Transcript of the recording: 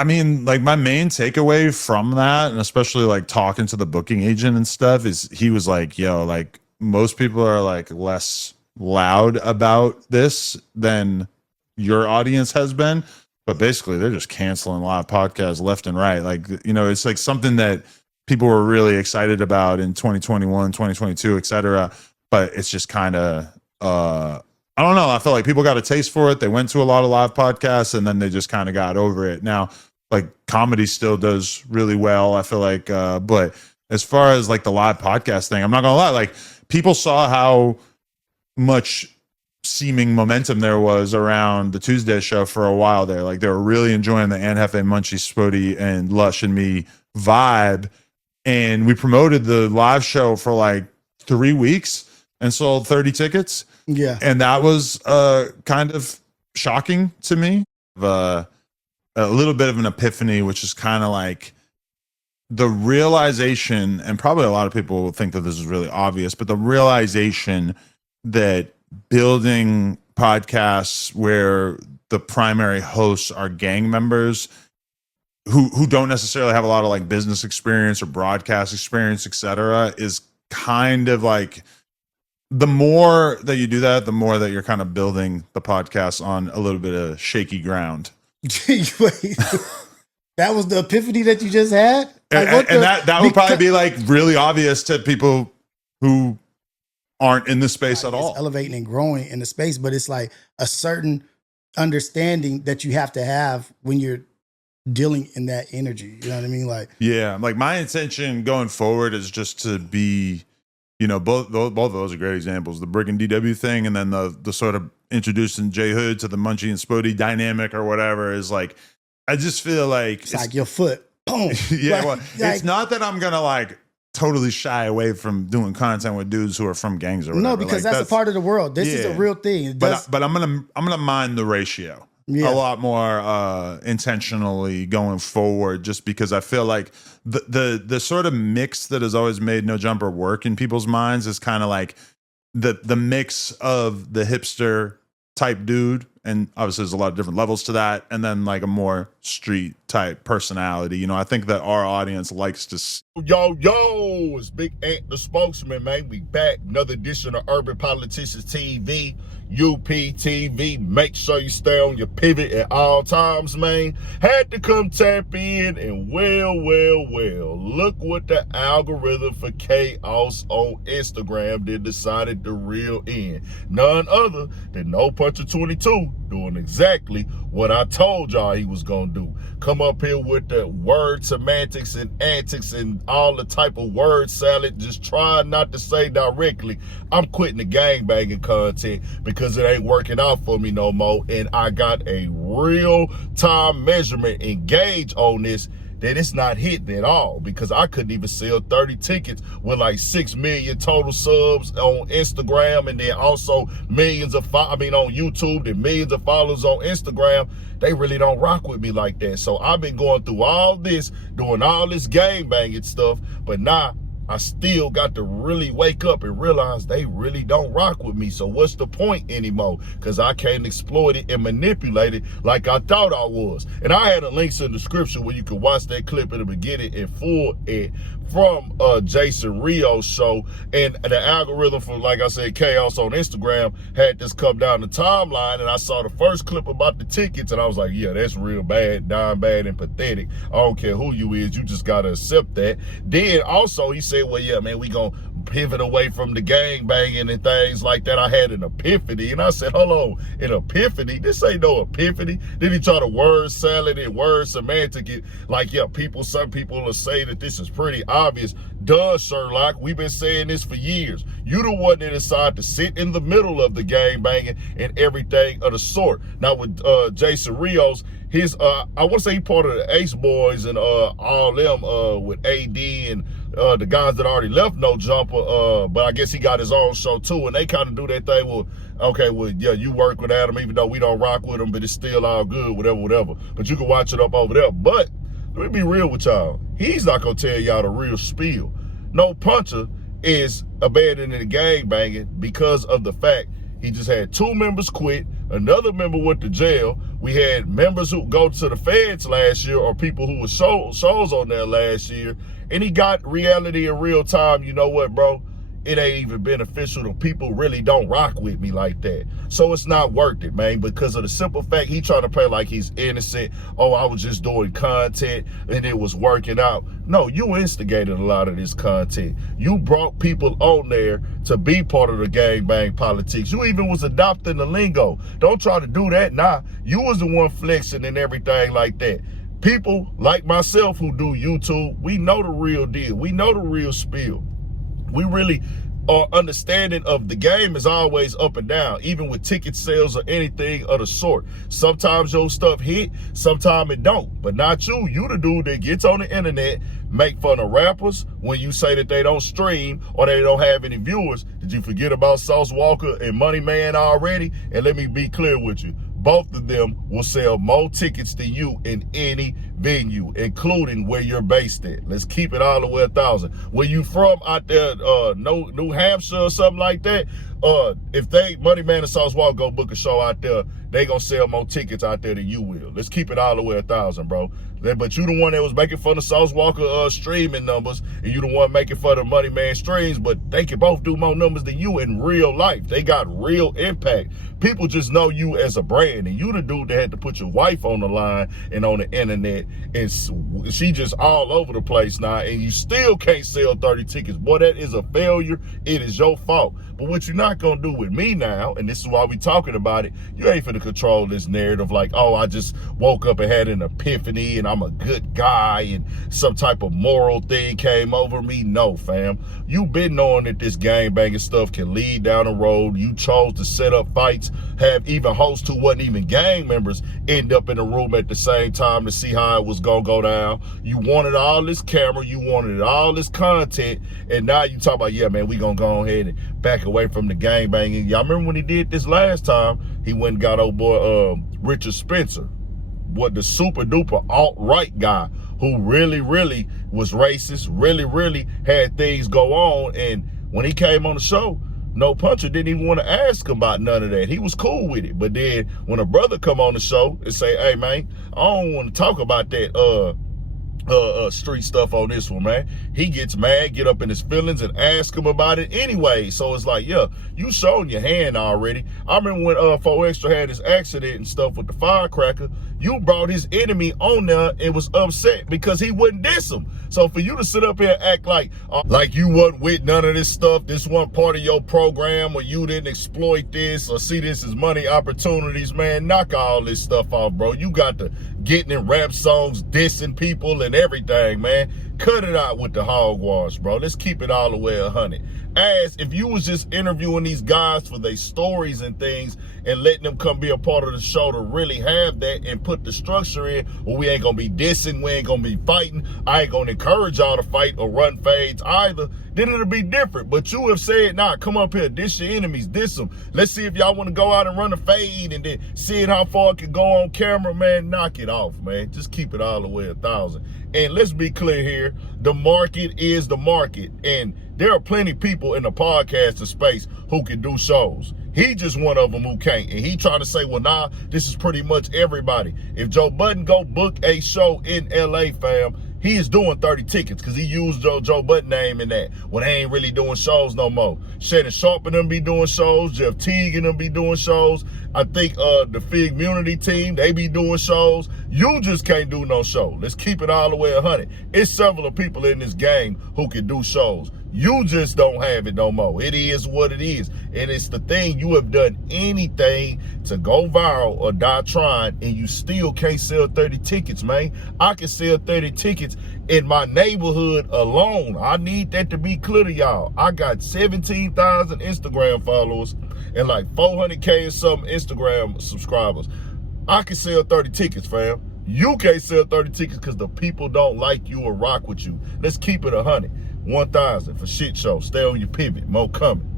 I mean, like my main takeaway from that, and especially like talking to the booking agent and stuff, is he was like, yo, like most people are like less loud about this than your audience has been. But basically they're just canceling live podcasts left and right. Like, you know, it's like something that people were really excited about in 2021, 2022, et cetera. But it's just kind of, I don't know. I feel like people got a taste for it. They went to a lot of live podcasts and then they just kind of got over it. Now, like comedy still does really well, I feel like. But as far as like the live podcast thing, I'm not gonna lie. Like people saw how much seeming momentum there was around the Tuesday show for a while there. Like they were really enjoying the Anne Hefe, Munchie, Spody, and Lush and Me vibe. And we promoted the live show for like 3 weeks and sold 30 tickets. Yeah. And that was kind of shocking to me. A little bit of an epiphany, which is kind of like the realization, and probably a lot of people will think that this is really obvious, but the realization that building podcasts where the primary hosts are gang members who don't necessarily have a lot of like business experience or broadcast experience, etc., is kind of like the more that you do that, the more that you're kind of building the podcast on a little bit of shaky ground. Wait, that was the epiphany that you just had? Like, and that would probably be like really obvious to people who aren't in the space at all. Elevating and growing in the space, but it's like a certain understanding that you have to have when you're dealing in that energy. You know what I mean? Like, yeah, like my intention going forward is just to be, you know, both of those are great examples. The Brick and DW thing, and then the sort of introducing J Hood to the Munchie and Spody dynamic or whatever is like, I just feel like it's like your foot. Boom. Yeah, like, well, it's not that I'm gonna like totally shy away from doing content with dudes who are from gangs or whatever. No, because like, that's a part of the world. This is a real thing. But I'm gonna mind the ratio a lot more intentionally going forward, just because I feel like the sort of mix that has always made No Jumper work in people's minds is kind of like the mix of the hipster type dude, and obviously there's a lot of different levels to that, and then like a more street type personality. You know, I think that our audience likes to yo, it's Big Ant the spokesman, man. We back, another edition of Urban Politicians TV, UPTV. Make sure you stay on your pivot at all times, man. Had to come tap in, and well, look what the algorithm for chaos on Instagram did decided to reel in. None other than No Puncher 22 doing exactly what I told y'all he was gonna do. Come up here with the word semantics and antics and all the type of word salad. Just try not to say directly, I'm quitting the gangbanging content because it ain't working out for me no more. And I got a real time measurement and gauge on this that it's not hitting at all, because I couldn't even sell 30 tickets with like 6 million total subs on Instagram, and then also millions of on YouTube, and millions of followers on Instagram. They really don't rock with me like that. So I've been going through all this, doing all this gang banging stuff, but now I still got to really wake up and realize they really don't rock with me. So what's the point anymore? Because I can't exploit it and manipulate it like I thought I was. And I had a link in the description where you can watch that clip in the beginning in full from Jason Rio's show. And the algorithm for, like I said, chaos on Instagram had this come down the timeline, and I saw the first clip about the tickets, and I was like, yeah, that's real bad, damn bad and pathetic. I don't care who you is, you just gotta accept that. Then also he said, well, yeah, man, we gonna pivot away from the gang banging and things like that. I had an epiphany, and I said, hold on, an epiphany? This ain't no epiphany. Then he try to word salad and word semantic it. Like, yeah, some people will say that this is pretty obvious. Duh, Sherlock, we've been saying this for years. You the one that decided to sit in the middle of the gang banging and everything of the sort. Now with Jason Rios, his I want to say he part of the Ace Boys and all them with AD and the guys that already left No Jumper, but I guess he got his own show too, and they kind of do that thing with, okay, well, yeah, you work with Adam even though we don't rock with him, but it's still all good, whatever. But you can watch it up over there. But let me be real with y'all. He's not gonna tell y'all the real spiel. No Puncher is abandoning the gang banging because of the fact he just had 2 members quit, Another member went to jail. We had members who go to the feds last year, or people who were shows on there last year, and he got reality in real time. You know what, bro? It ain't even beneficial to people really don't rock with me like that. So it's not worth it, man, because of the simple fact he trying to play like he's innocent. Oh, I was just doing content and it was working out. No, you instigated a lot of this content. You brought people on there to be part of the gangbang politics. You even was adopting the lingo. Don't try to do that now. You was the one flexing and everything like that. People like myself who do YouTube, we know the real deal. We know the real spiel. We really are understanding of the game is always up and down, even with ticket sales or anything of the sort. Sometimes your stuff hit, sometimes it don't. But not you. You the dude that gets on the internet, make fun of rappers when you say that they don't stream or they don't have any viewers. Did you forget about Sauce Walker and Money Man already? And let me be clear with you. Both of them will sell more tickets than you in any venue, including where you're based at. Let's keep it all the way 1,000. Where you from out there, New Hampshire or something like that, if they, Money Man and Sauce Walker go book a show out there, they gonna sell more tickets out there than you will. Let's keep it all the way 1,000, bro. But you the one that was making fun of Sauce Walker streaming numbers, and you the one making fun of Money Man streams, but they can both do more numbers than you in real life. They got real impact. People just know you as a brand, and you the dude that had to put your wife on the line and on the internet, and she just all over the place now, and you still can't sell 30 tickets. Boy, that is a failure. It is your fault. But what you're not gonna do with me now, and this is why we talking about it, you ain't finna control this narrative like, oh, I just woke up and had an epiphany and I'm a good guy and some type of moral thing came over me. No, fam. You been knowing that this gangbanging stuff can lead down the road. You chose to set up fights, have even hosts who wasn't even gang members end up in the room at the same time to see how it was gonna go down. You wanted all this camera, you wanted all this content, and now you talk about, yeah, man, we gonna go ahead and back away from the gangbanging. Y'all remember when he did this last time? He went and got old boy Richard Spencer, what the super duper alt-right guy who really was racist, really had things go on. And when he came on the show, No Puncher didn't even want to ask him about none of that. He was cool with it. But then when a brother come on the show and say, hey man, I don't want to talk about that street stuff on this one, man, he gets mad, get up in his feelings and ask him about it anyway. So it's like, yeah, you shown your hand already. I remember when 4Extra had his accident and stuff with the firecracker, you brought his enemy on there and was upset because he wouldn't diss him. So for you to sit up here and act like you wasn't with none of this stuff, this wasn't part of your program, or you didn't exploit this or see this as money opportunities, man, knock all this stuff off, bro. You got to getting in rap songs, dissing people and everything, man. Cut it out with the hogwash, bro. Let's keep it all the way 100. As if you was just interviewing these guys for their stories and things and letting them come be a part of the show to really have that and put the structure in, well, we ain't gonna be dissing, we ain't gonna be fighting, I ain't gonna encourage y'all to fight or run fades either, then it'll be different. But you have said, nah, come up here, diss your enemies, diss them. Let's see if y'all want to go out and run a fade and then seeing how far it can go on camera, man, knock it off, man. Just keep it all the way 1,000. And let's be clear here, the market is the market. And there are plenty of people in the podcasting space who can do shows. He just one of them who can't. And he trying to say, well, nah, this is pretty much everybody. If Joe Budden go book a show in LA, fam, he is doing 30 tickets because he used Joe Budden name in that. Well, they ain't really doing shows no more. Shannon Sharp and them be doing shows. Jeff Teague and them be doing shows. I think the Fig Community team, they be doing shows. You just can't do no show. Let's keep it all the way 100. It's several people in this game who can do shows. You just don't have it no more. It is what it is. And it's the thing, you have done anything to go viral or die trying, and you still can't sell 30 tickets, man. I can sell 30 tickets in my neighborhood alone. I need that to be clear to y'all. I got 17,000 Instagram followers and like 400K and some Instagram subscribers. I can sell 30 tickets, fam. You can't sell 30 tickets because the people don't like you or rock with you. Let's keep it 100. 1,000 for shit show. Stay on your pivot. More coming.